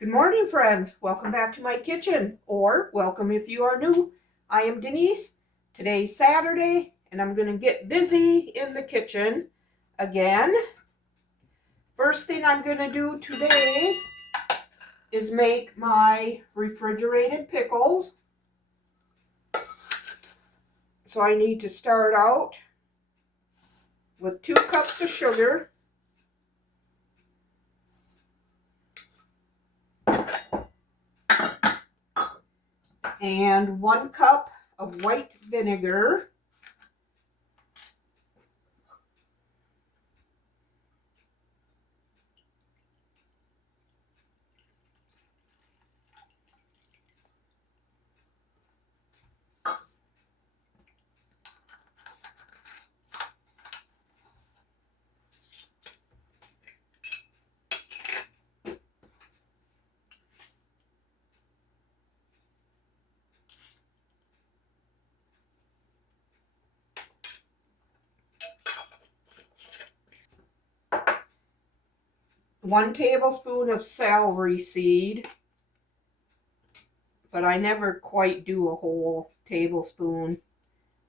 Good morning, friends. Welcome back to my kitchen, or welcome if you are new. I am Denise. Today's Saturday, and I'm going to get busy in the kitchen again. First thing I'm going to do today is make my refrigerated pickles. So I need to start out with 2 cups of sugar. And 1 cup of white vinegar. One tablespoon of celery seed, but I never quite do a whole tablespoon,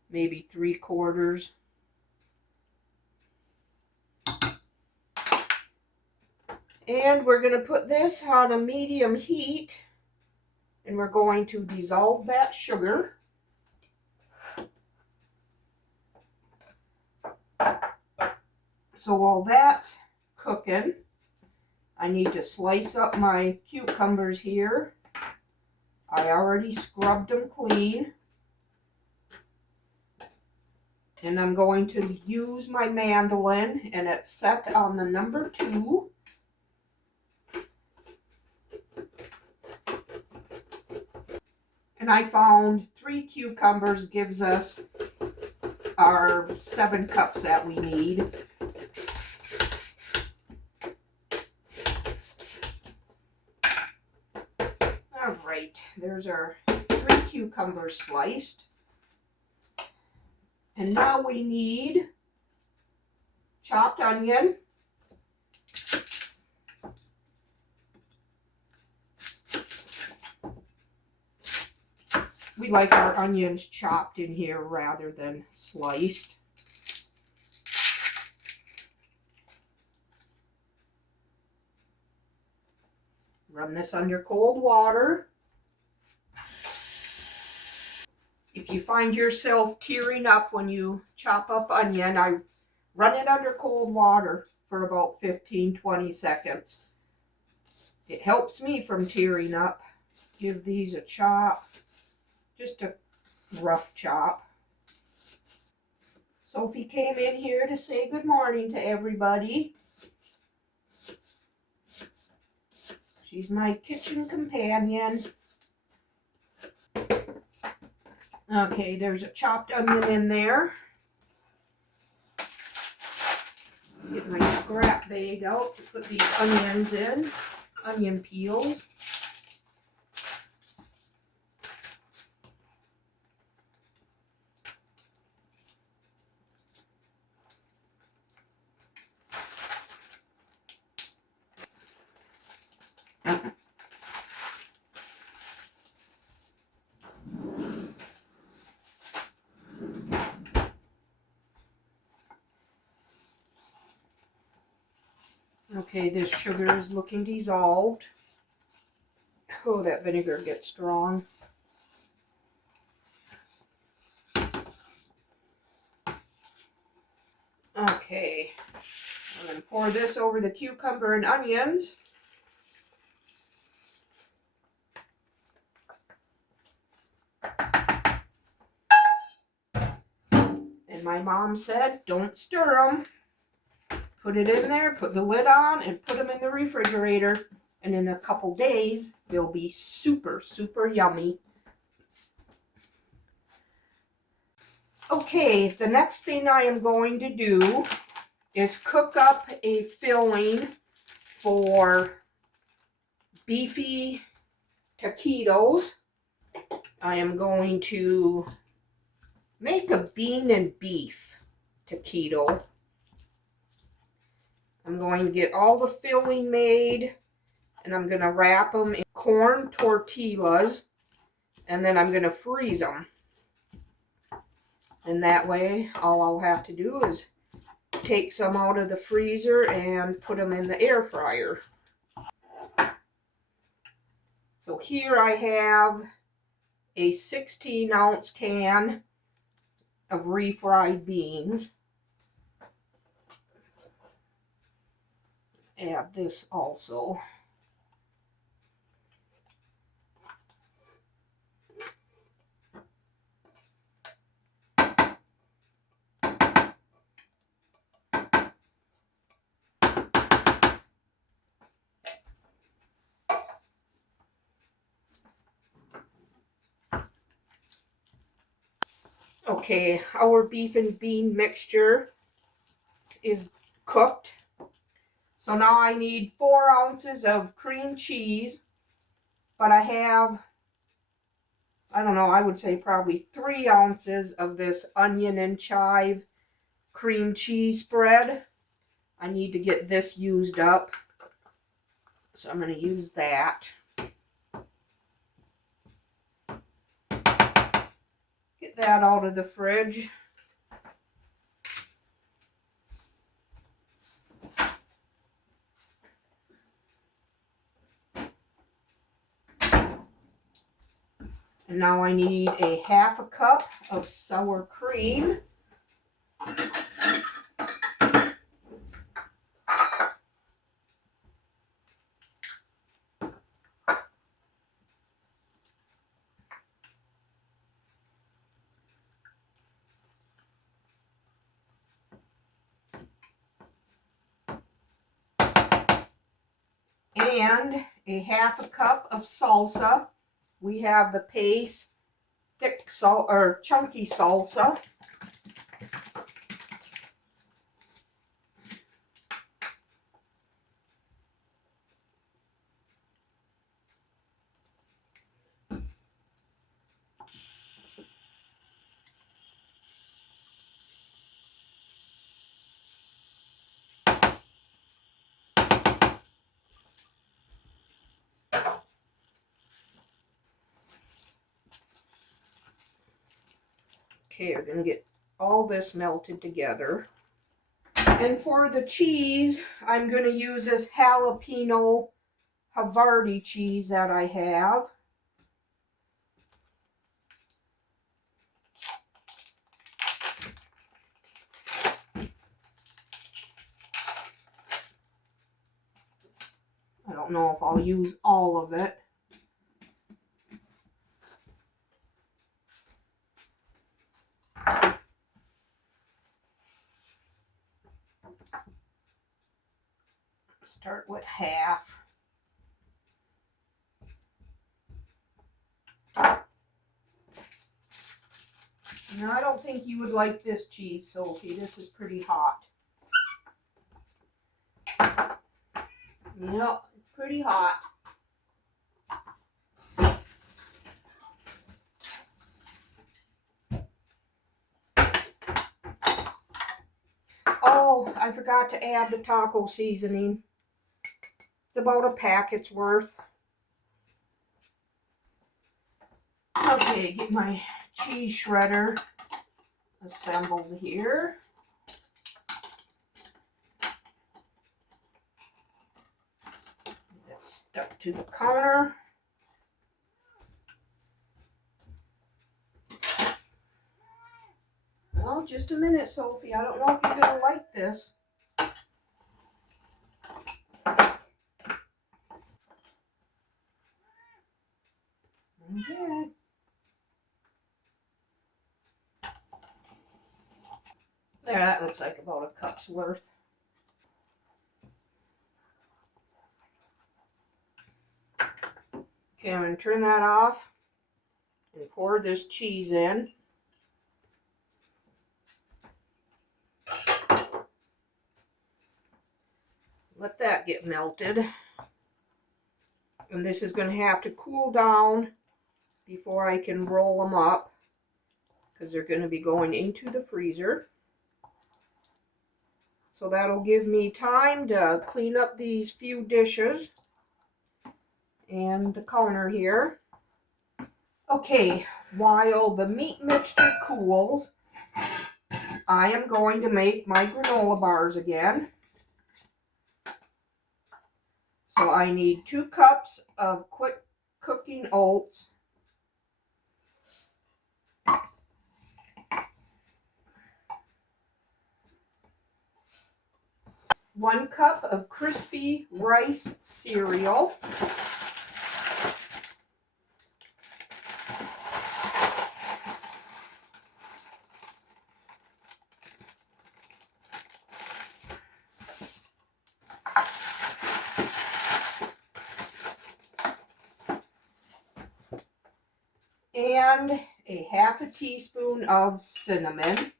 maybe 3/4. And we're going to put this on a medium heat, and we're going to dissolve that sugar. So while that's cooking, I need to slice up my cucumbers here. I already scrubbed them clean. And I'm going to use my mandolin, and it's set on the number 2. And I found 3 cucumbers gives us our 7 cups that we need. All right, there's our 3 cucumbers sliced. And now we need chopped onion. We like our onions chopped in here rather than sliced. Run this under cold water. If you find yourself tearing up when you chop up onion, I run it under cold water for about 15-20 seconds. It helps me from tearing up. Give these a chop, just a rough chop. Sophie came in here to say good morning to everybody. She's my kitchen companion. Okay, there's a chopped onion in there. Get my scrap bag out to put these onions in, onion peels. Okay, this sugar is looking dissolved. Oh, that vinegar gets strong. Okay, I'm going to pour this over the cucumber and onions. And my mom said, don't stir them. Put it in there, put the lid on, and put them in the refrigerator. And in a couple days, they'll be super, super yummy. Okay, the next thing I am going to do is cook up a filling for beefy taquitos. I am going to make a bean and beef taquito. I'm going to get all the filling made, And I'm going to wrap them in corn tortillas. And then I'm going to freeze them. And that way, all I'll have to do is take some out of the freezer and put them in the air fryer. So here I have a 16-ounce can of refried beans. Add this also. Okay, our beef and bean mixture is cooked. So now I need 4 ounces of cream cheese, but I have, I don't know, I would say probably 3 ounces of this onion and chive cream cheese spread. I need to get this used up, so I'm going to use that. Get that out of the fridge. And now I need a 1/2 cup of sour cream. And a 1/2 cup of salsa. We have the Pace thick salt or chunky salsa. Okay, we're going to get all this melted together. And for the cheese, I'm going to use this jalapeno Havarti cheese that I have. I don't know if I'll use all of it. Start with 1/2. Now, I don't think you would like this cheese, Sophie. This is pretty hot. Yep, it's pretty hot. Oh, I forgot to add the taco seasoning. It's about a packet's worth. Okay, get my cheese shredder assembled here. That's stuck to the counter. Well, just a minute, Sophie. I don't know if you're going to like this. Okay. There, that looks like about a cup's worth. Okay, I'm going to turn that off and pour this cheese in. Let that get melted. And this is going to have to cool down before I can roll them up, because they're going to be going into the freezer. So that'll give me time to clean up these few dishes. and the counter here. Okay, while the meat mixture cools, I am going to make my granola bars again. So I need 2 cups of quick cooking oats, 1 cup of crispy rice cereal, and a half a teaspoon of cinnamon.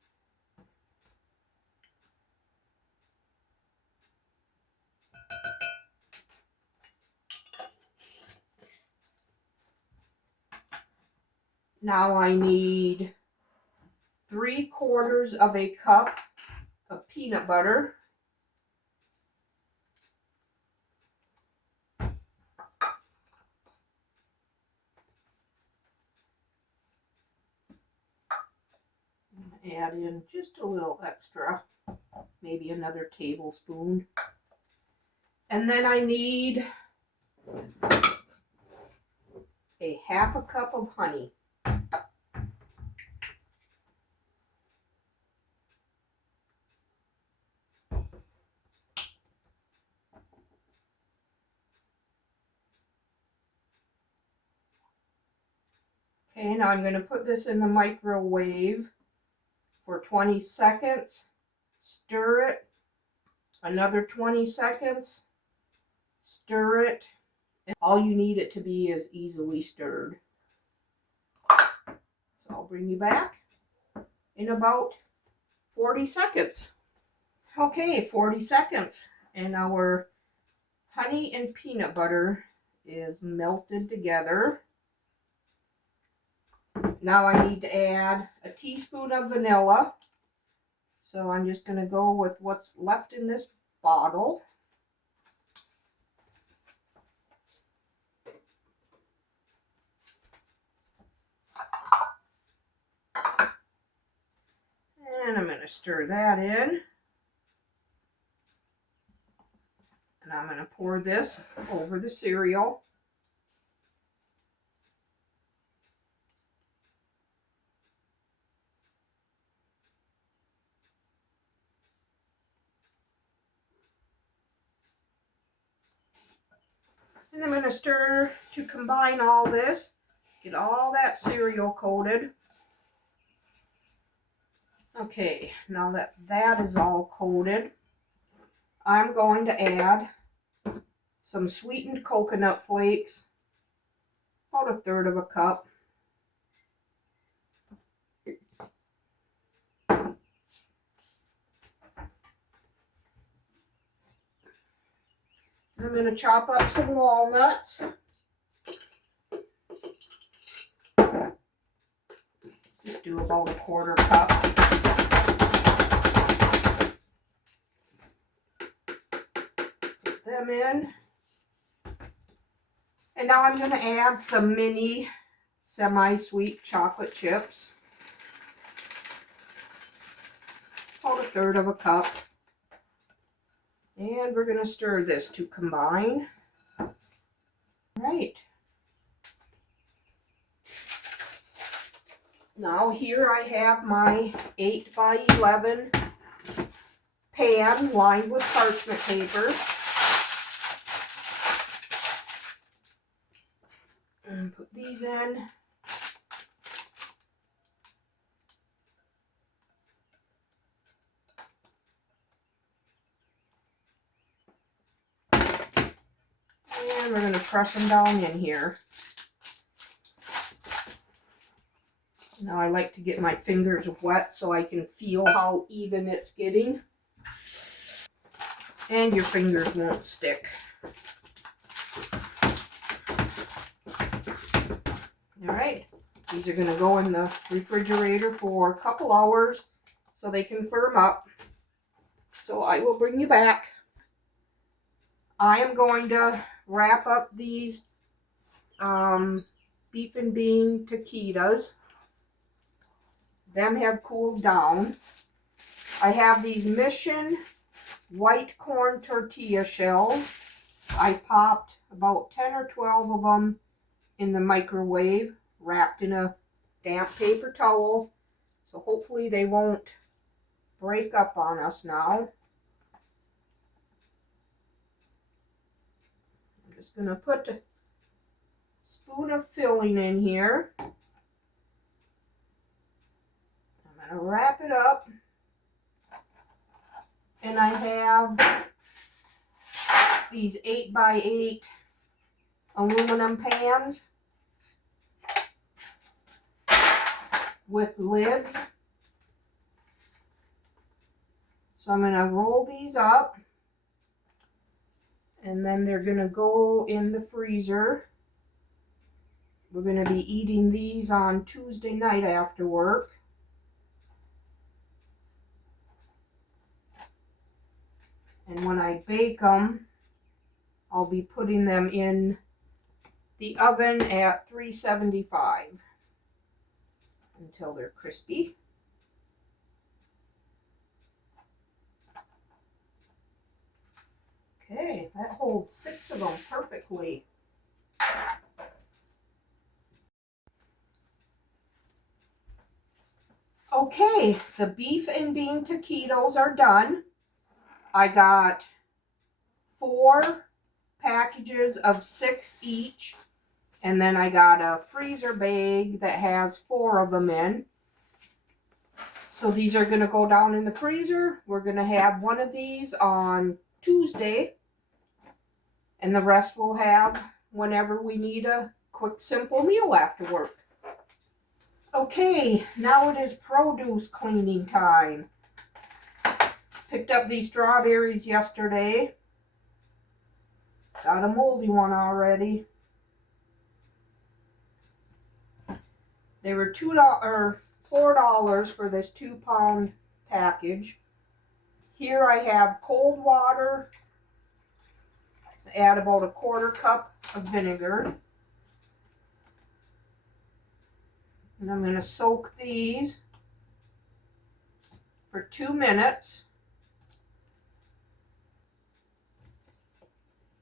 Now I need 3/4 of a cup of peanut butter. Add in just a little extra, maybe another tablespoon. And then I need a half a cup of honey. Okay, now I'm going to put this in the microwave for 20 seconds. Stir it. Another 20 seconds. Stir it. And all you need it to be is easily stirred. So I'll bring you back in about 40 seconds. Okay, 40 seconds. And our honey and peanut butter is melted together. Now I need to add a teaspoon of vanilla. So I'm just going to go with what's left in this bottle. And I'm going to stir that in. And I'm going to pour this over the cereal. And I'm going to stir to combine all this. Get all that cereal coated. Okay, now that that is all coated, I'm going to add some sweetened coconut flakes, about 1/3 of a cup. I'm going to chop up some walnuts. Just do about 1/4 cup. Put them in. And now I'm going to add some mini semi-sweet chocolate chips. About 1/3 of a cup. And we're going to stir this to combine. All right. Now here I have my 8 by 11 pan lined with parchment paper. And put these in. And we're going to press them down in here. Now I like to get my fingers wet so I can feel how even it's getting. And your fingers won't stick. All right, these are going to go in the refrigerator for a couple hours so they can firm up. So I will bring you back. I am going to wrap up these beef and bean taquitos. Them have cooled down. I have these Mission white corn tortilla shells. I popped about 10 or 12 of them in the microwave, wrapped in a damp paper towel. So hopefully they won't break up on us now. I'm just going to put a spoon of filling in here. I'm going to wrap it up. And I have these 8x8 aluminum pans with lids. So I'm going to roll these up, and then they're going to go in the freezer. We're going to be eating these on Tuesday night after work. And when I bake them, I'll be putting them in the oven at 375 until they're crispy. Okay, that holds 6 of them perfectly. Okay, the beef and bean taquitos are done. I got 4 packages of 6 each, and then I got a freezer bag that has 4 of them in. So these are going to go down in the freezer. We're going to have one of these on Tuesday, and the rest we'll have whenever we need a quick, simple meal after work. Okay, now it is produce cleaning time. Picked up these strawberries yesterday. Got a moldy one already. They were $4 for this 2-pound package. Here I have cold water. Add about a 1/4 cup of vinegar. And I'm going to soak these for 2 minutes.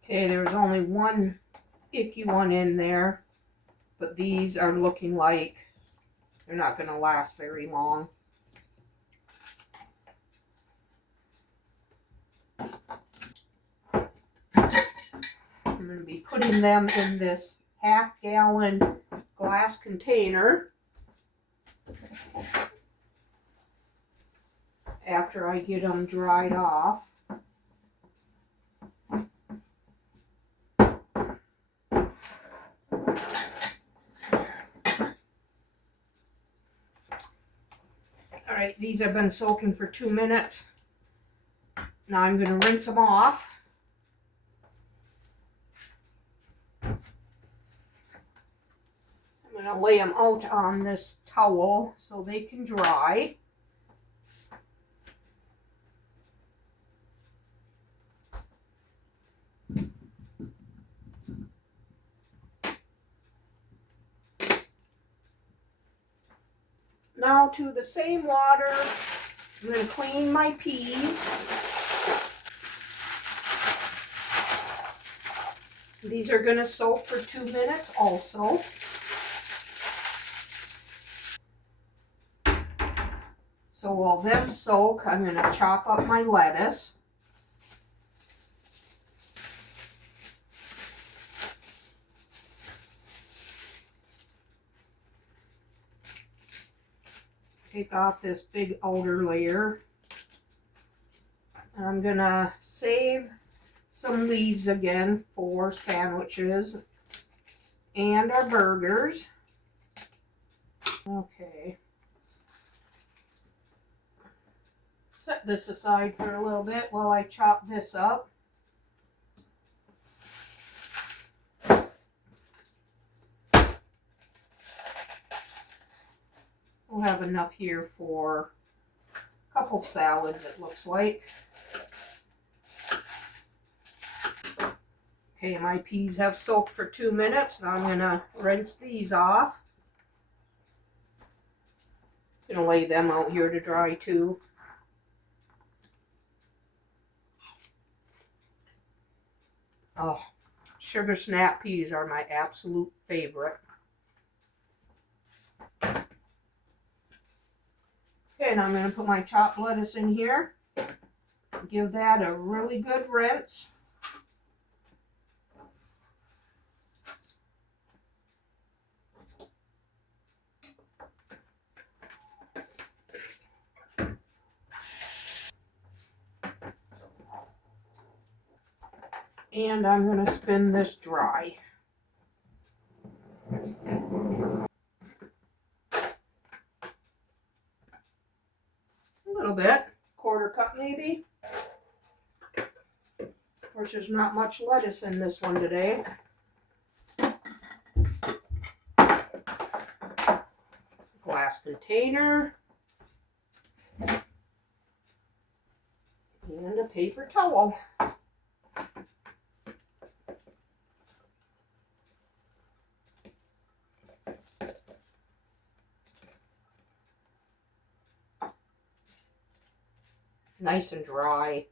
Okay, there was only one icky one in there, but these are looking like they're not going to last very long. I'm going to be putting them in this 1/2-gallon glass container after I get them dried off. Alright, these have been soaking for 2 minutes. Now I'm going to rinse them off. I'm going to lay them out on this towel so they can dry. Now to the same water, I'm going to clean my peas. These are going to soak for 2 minutes also. So while them soak, I'm going to chop up my lettuce. Take off this big outer layer. And I'm going to save some leaves again for sandwiches and our burgers. Okay. Set this aside for a little bit while I chop this up. We'll have enough here for a couple salads, it looks like. Okay, my peas have soaked for 2 minutes. Now I'm going to rinse these off. I'm going to lay them out here to dry too. Oh, sugar snap peas are my absolute favorite. Okay, and I'm going to put my chopped lettuce in here. Give that a really good rinse. And I'm going to spin this dry. A little bit, 1/4 cup maybe. Of course, there's not much lettuce in this one today. Glass container. And a paper towel. Nice and dry.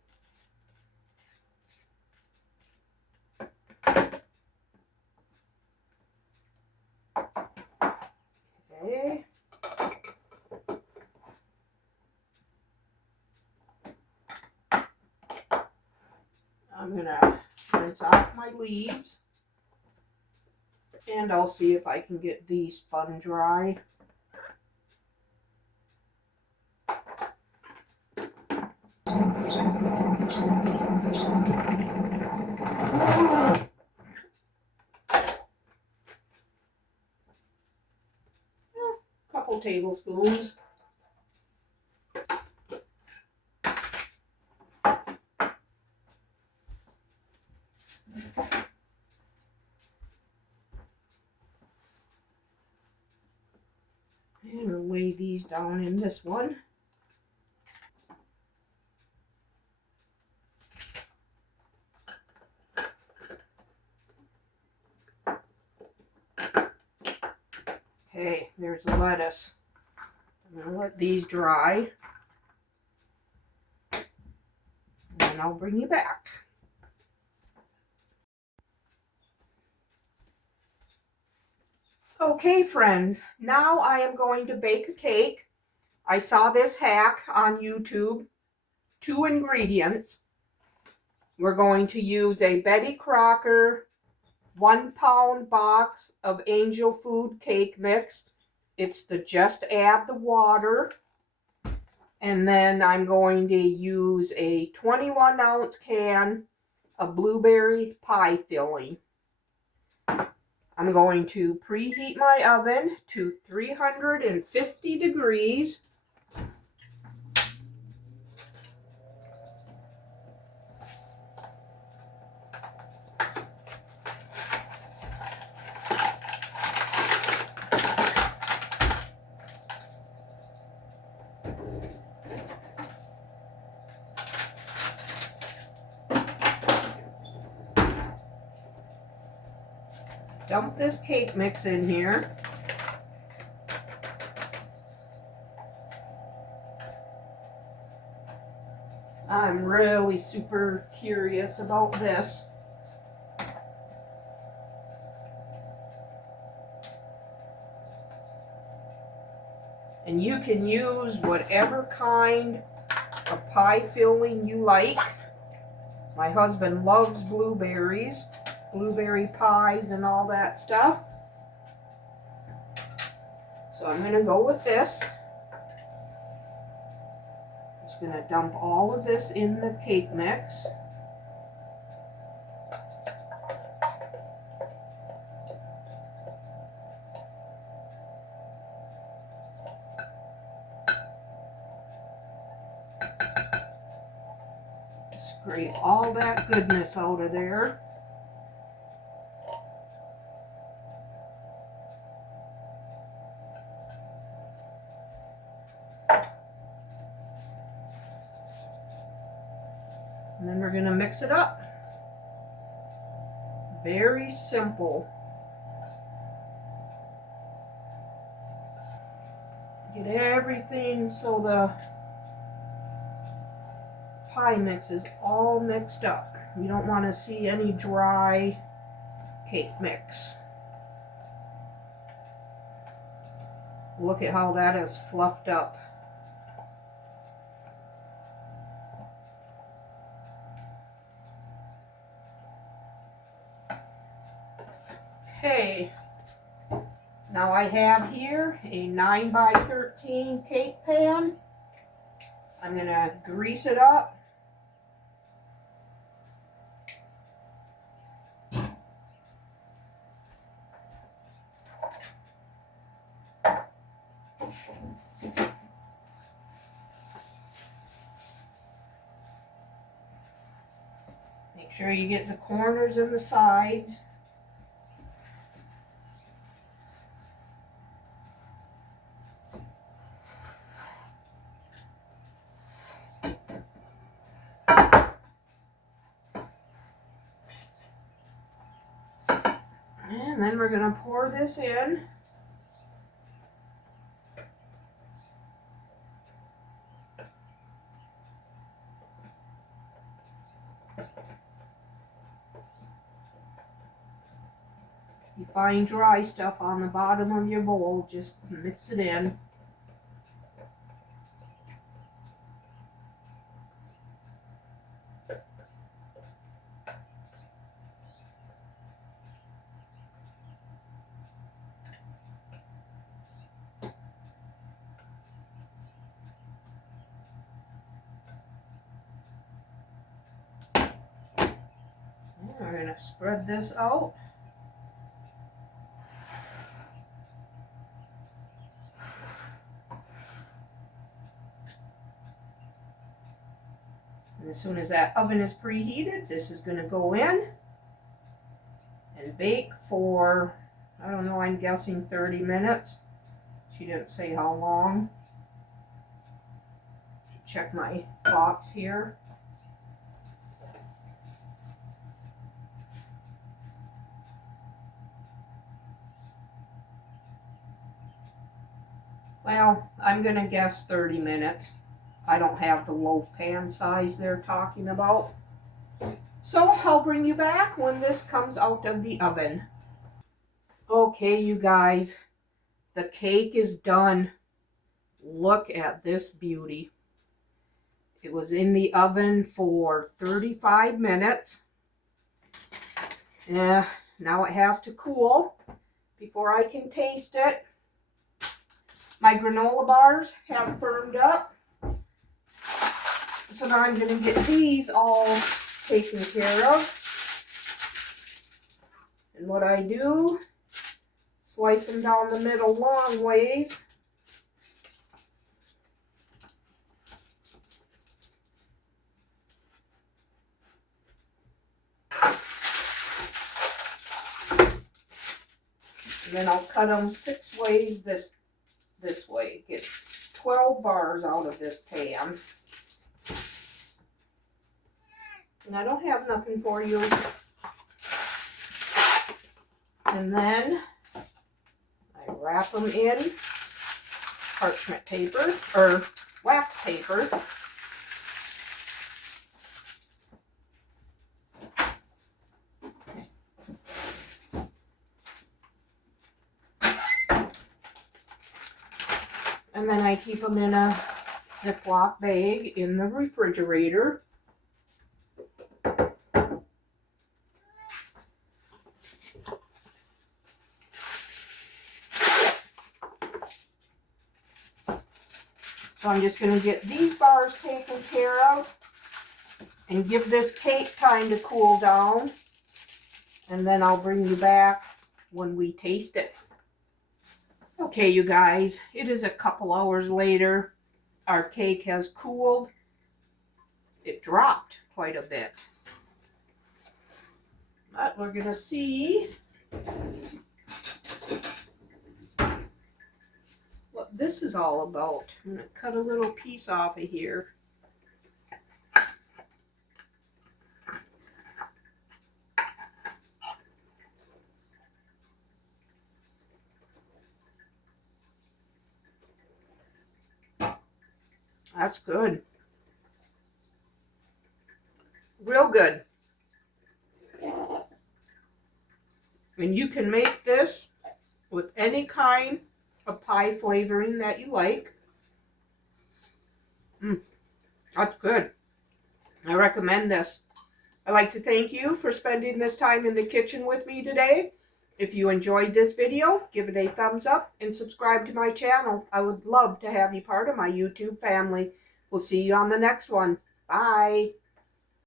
Okay. I'm gonna rinse off my leaves. And I'll see if I can get these spun dry. Couple tablespoons. And we'll lay these down in this one. Okay, there's the lettuce. I'm going to let these dry. And then I'll bring you back. Okay, friends, now I am going to bake a cake. I saw this hack on YouTube. 2 ingredients. We're going to use a Betty Crocker 1-pound box of Angel Food cake mix. It's the Just Add the Water. And then I'm going to use a 21-ounce can of blueberry pie filling. I'm going to preheat my oven to 350 degrees. Dump this cake mix in here. I'm really super curious about this. And you can use whatever kind of pie filling you like. My husband loves blueberries, blueberry pies and all that stuff. So I'm going to go with this. Just going to dump all of this in the cake mix. Scrape all that goodness out of there. And then we're going to mix it up. Very simple. Get everything so the pie mix is all mixed up. You don't want to see any dry cake mix. Look at how that is fluffed up. Okay, now I have here a 9 by 13 cake pan. I'm going to grease it up. Make sure you get the corners and the sides. And then we're going to pour this in. If you find dry stuff on the bottom of your bowl, just mix it in. We're going to spread this out. And as soon as that oven is preheated, this is going to go in and bake for, I don't know, I'm guessing 30 minutes. She didn't say how long. Check my box here. Well, I'm going to guess 30 minutes. I don't have the loaf pan size they're talking about. So I'll bring you back when this comes out of the oven. Okay, you guys, the cake is done. Look at this beauty. It was in the oven for 35 minutes. Now it has to cool before I can taste it. My granola bars have firmed up. So now I'm going to get these all taken care of. And what I do, slice them down the middle long ways. And then I'll cut them 6 ways this way. Get 12 bars out of this pan. And I don't have nothing for you. And then I wrap them in parchment paper or wax paper. And then I keep them in a Ziploc bag in the refrigerator. So I'm just going to get these bars taken care of and give this cake time to cool down. And then I'll bring you back when we taste it. Okay, you guys, it is a couple hours later. Our cake has cooled. It dropped quite a bit. But we're going to see what this is all about. I'm going to cut a little piece off of here. That's good. Real good. And you can make this with any kind of pie flavoring that you like. That's good. I recommend this. I'd like to thank you for spending this time in the kitchen with me today. If you enjoyed this video, give it a thumbs up and subscribe to my channel. I would love to have you part of my YouTube family. We'll see you on the next one. Bye.